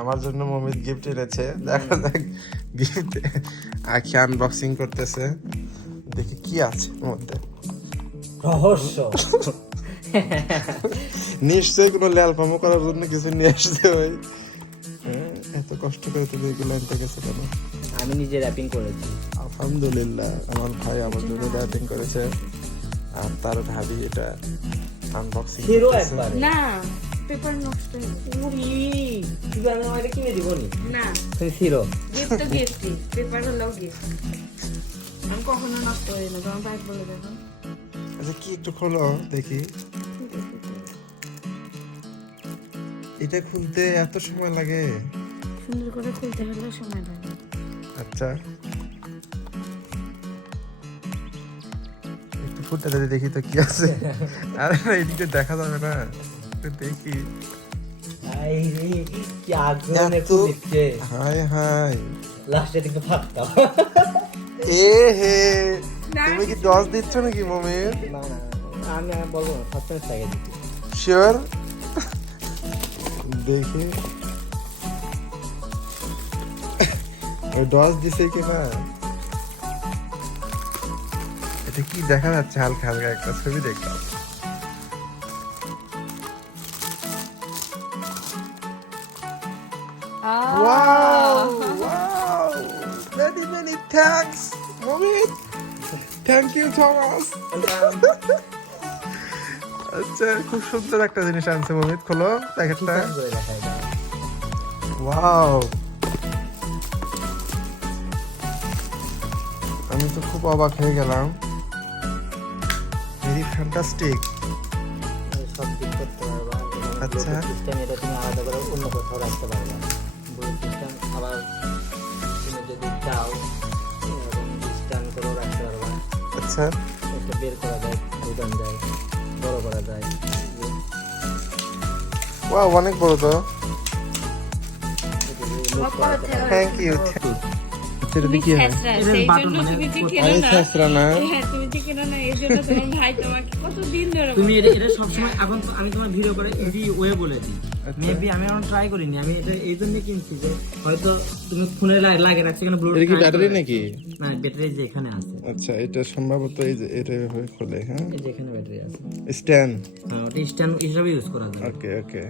আমার জন্য মমিত গিফট এনেছে, দেখা যাক গিফট। আখি আনবক্সিং করতেছে, দেখি কি আছে ওর মধ্যে। রহস্য। নিশ্চয়ই কোনো ল্যালপামো করার জন্য কিছু নিয়ে আসছে ভাই। এত কষ্ট করে তুমি এগুলো আনতে গেছো কেন? আমি নিজে র্যাপিং করেছি। আলহামদুলিল্লাহ, আমার ভাই আমার জন্য র্যাপিং করেছে, আর তার ভাবি এটা আনবক্সিং হিরো করতেছে। একবার না, পেপার নষ্ট হয়ে গেছে। উরি তুই আমি আমাকে কিনে দিব নি? না, তুই হিরো। গিফট তো গিফটই, পেপার হলেও গিফট। আমি কখনো নষ্ট হয়ে না, তোমার ভাই বলে দেখো। আচ্ছা কি একটু খোলো দেখি। এটা খুলতে এত সময় লাগে? সুন্দর করে খুলতে হলে সময় লাগে। আচ্ছা একটু ফুটে দেখি তো কি আছে। আরে না, এদিকে দেখা যাবে না, একটু দেখি। আই রে কি আগুন এত একটু দিচ্ছে। হাই হাই, লাস্টে দেখতে ফাটতাম। এ হে, তুমি কি ডস দিচ্ছ নাকি মমির? না না আমি আর বলবো না, সাসপেন্স লাগে দিচ্ছি। শিওর? দেখি ওই ডস দিছে কি না। এটা কি দেখা যাচ্ছে? হালকা হালকা একটা ছবি দেখলাম। Wow! Wow! Many, many thanks, Momit. Thank you, Thomas. আচ্ছা, খুব সুন্দর একটা জিনিস আনছে মমিত। খোলো প্যাকেটটা। ওয়াও, আমি তো খুব অবাক হয়ে গেলাম। Very fantastic. সব দিক করতে পারবা। আচ্ছা। সিস্টেম এটা তুমি আলাদা করে অন্য কোথাও রাখতে পারবা। ব্লুটুথ সিস্টেম আবার তুমি যদি চাও এরকম স্ট্যান্ড করেও রাখতে পারবা। আচ্ছা, এটা বের করা যায়, উঠান যায়, বড় করা যায়। ওয়াও, অনেক বড় তো। Thank you. তুমি ছেঁচড়া, সেই জন্য তুমি ঠিক কেনো আমি না। ছেঁচড়া না। হ্যাঁ, তুমি ঠিক কেনো না, এই জন্য তোমার ভাই তোমাকে কতদিন ধরে তুমি এটা সবসময় এখন আমি তোমার ভিডিও করে ইজি ওয়ে বলে দিই। মেবি আমি এখন ট্রাই করিনি, আমি এটা এই জন্য কিনছি যে হয়তো তুমি ফোনে লাগে রাখছো কেন ব্লুটুথ। এটা কি ব্যাটারি নাকি? না, ব্যাটারি যে এখানে আছে। আচ্ছা, এটা সম্ভবত এই যে এটা এভাবে খোলে। হ্যাঁ, এই যে এখানে ব্যাটারি আছে। স্ট্যান্ড। হ্যাঁ, ওটা স্ট্যান্ড হিসেবে ইউজ করা যায়। ওকে ওকে,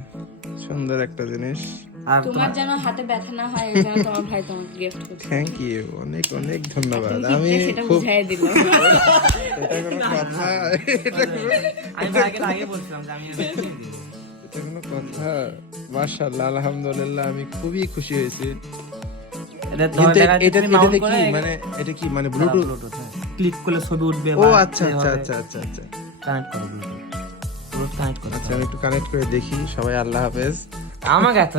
সুন্দর একটা জিনিস। আর তোমার যেন হাতে ব্যথা না হয়, এই জন্য তোমার ভাই তোমাকে গিফট করছে। থ্যাংক ইউ, অনেক অনেক ধন্যবাদ। তুমি আমি সেটা খুব, বুঝাই দিল। এটা কোনো কথা? এটা আমি ভাইকে আগে বলছিলাম যে আমি এটা কিনে দিব। এটা কোনো কথা? মাশাআল্লাহ, আলহামদুলিল্লাহ, আমি খুবই খুশি হয়েছি। এটা কিন্তু দেখা এটা তুমি মাউন্ট করে কি মানে, এটা কি মানে ব্লুটুথ? ক্লিক করলে ছবি উঠবে। ও আচ্ছা আচ্ছা আচ্ছা আচ্ছা আচ্ছা, কানেক্ট করো ব্লুটুথ কানেক্ট করো। আচ্ছা আমি একটু কানেক্ট করে দেখি। সবাই আল্লাহ হাফেজ। আমাকে এত